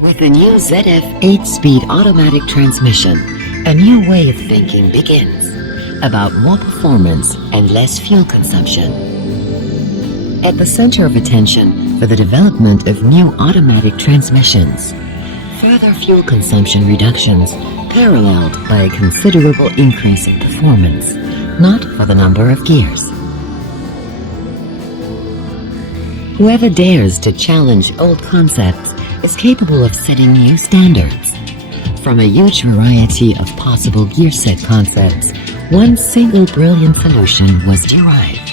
With the new ZF 8-speed automatic transmission, a new way of thinking begins about more performance and less fuel consumption. At the center of attention for the development of new automatic transmissions, further fuel consumption reductions paralleled by a considerable increase in performance, not for the number of gears. Whoever dares to challenge old concepts is capable of setting new standards. From a huge variety of possible gear set concepts, one single brilliant solution was derived.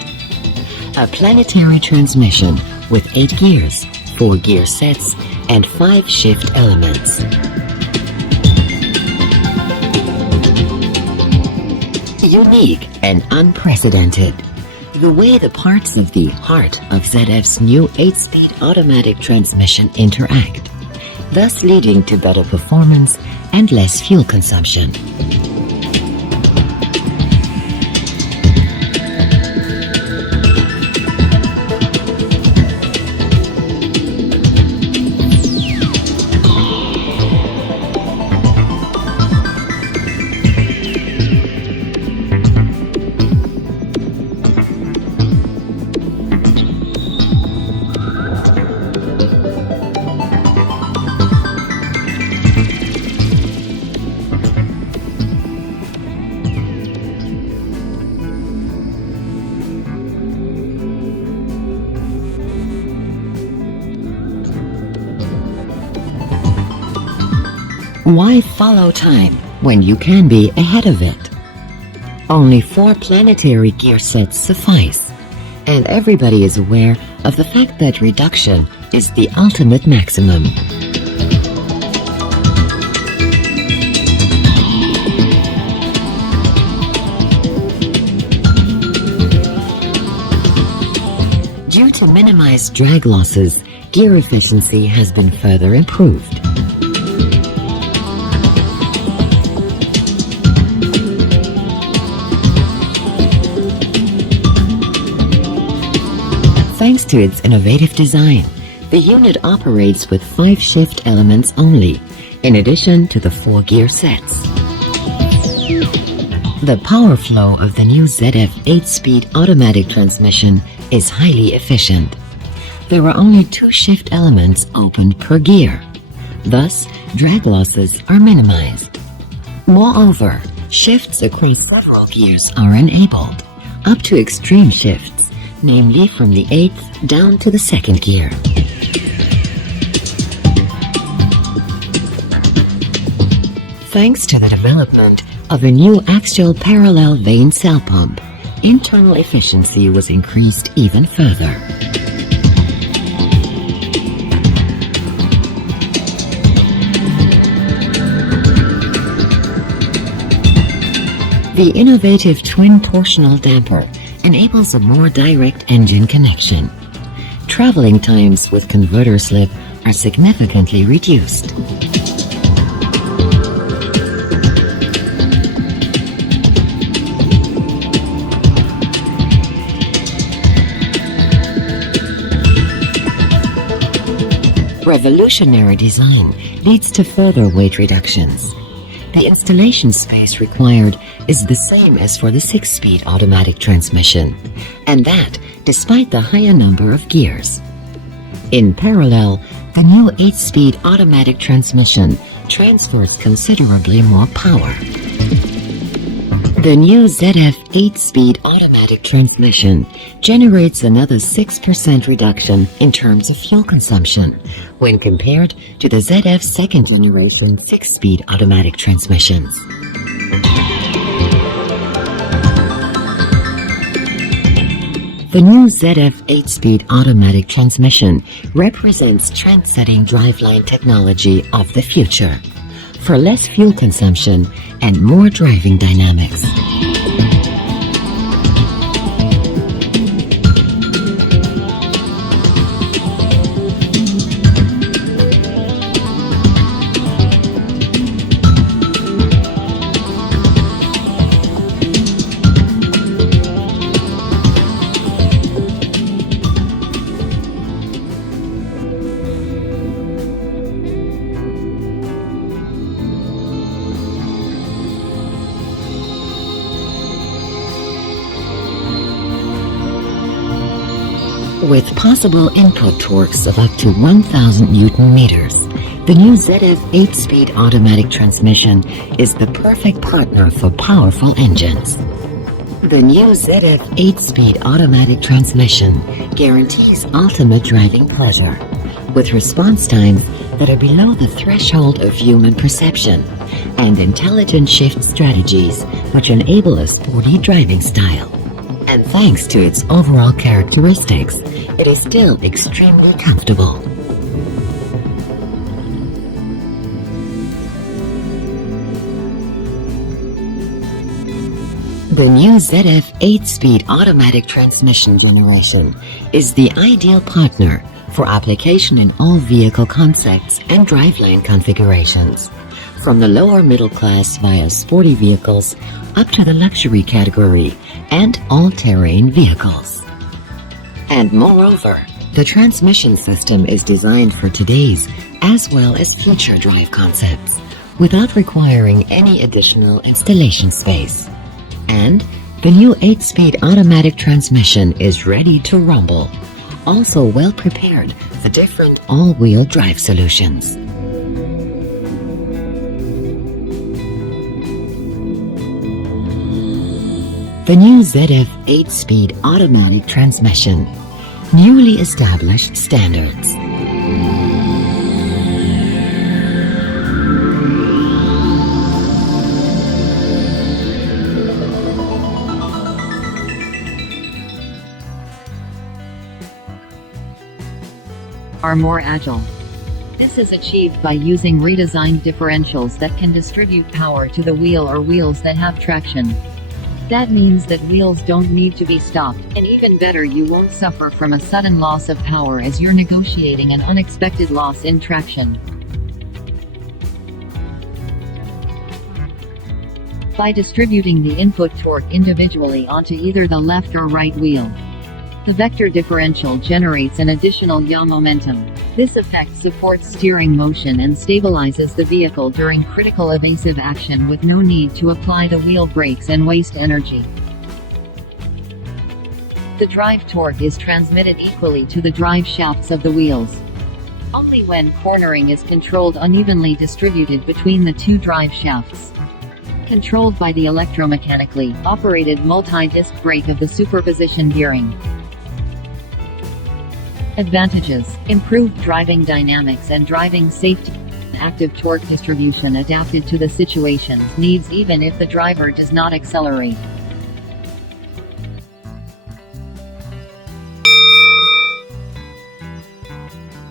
A planetary transmission with 8 gears, 4 gear sets, and 5 shift elements. Unique and unprecedented. The way the parts of the heart of ZF's new 8-speed automatic transmission interact, thus leading to better performance and less fuel consumption. Why follow time when you can be ahead of it? Only 4 planetary gear sets suffice, and everybody is aware of the fact that reduction is the ultimate maximum. Due to minimized drag losses, gear efficiency has been further improved. Thanks to its innovative design, the unit operates with 5 shift elements only, in addition to the 4 gear sets. The power flow of the new ZF 8-speed automatic transmission is highly efficient. There are only 2 shift elements opened per gear. Thus, drag losses are minimized. Moreover, shifts across several gears are enabled, up to extreme shifts, namely from the 8th down to the 2nd gear. Thanks to the development of a new axial parallel vane cell pump, internal efficiency was increased even further. The innovative twin torsional damper enables a more direct engine connection. Traveling times with converter slip are significantly reduced. Revolutionary design leads to further weight reductions. The installation space required is the same as for the 6-speed automatic transmission, and that despite the higher number of gears. In parallel, the new 8-speed automatic transmission transfers considerably more power. The new ZF 8-speed automatic transmission generates another 6% reduction in terms of fuel consumption when compared to the ZF second-generation 6-speed automatic transmissions. The new ZF 8-speed automatic transmission represents trend-setting driveline technology of the future for less fuel consumption and more driving dynamics. With possible input torques of up to 1000 Newton meters, the new ZF 8-speed automatic transmission is the perfect partner for powerful engines. The new ZF 8-speed automatic transmission guarantees ultimate driving pleasure, with response times that are below the threshold of human perception, and intelligent shift strategies which enable a sporty driving style. And thanks to its overall characteristics, it is still extremely comfortable. The new ZF 8-speed automatic transmission generation is the ideal partner for application in all vehicle concepts and driveline configurations, from the lower middle class via sporty vehicles up to the luxury category and all-terrain vehicles. And moreover, the transmission system is designed for today's as well as future drive concepts, without requiring any additional installation space. And the new 8-speed automatic transmission is ready to rumble, also well prepared for different all-wheel drive solutions. The new ZF 8-speed automatic transmission, newly established standards. Are more agile. This is achieved by using redesigned differentials that can distribute power to the wheel or wheels that have traction. That means that wheels don't need to be stopped, and even better, you won't suffer from a sudden loss of power as you're negotiating an unexpected loss in traction. By distributing the input torque individually onto either the left or right wheel, the vector differential generates an additional yaw momentum. This effect supports steering motion and stabilizes the vehicle during critical evasive action with no need to apply the wheel brakes and waste energy. The drive torque is transmitted equally to the drive shafts of the wheels. Only when cornering is controlled unevenly distributed between the two drive shafts. Controlled by the electromechanically operated multi-disc brake of the superposition gearing. Advantages: improved driving dynamics and driving safety. Active torque distribution adapted to the situation needs even if the driver does not accelerate.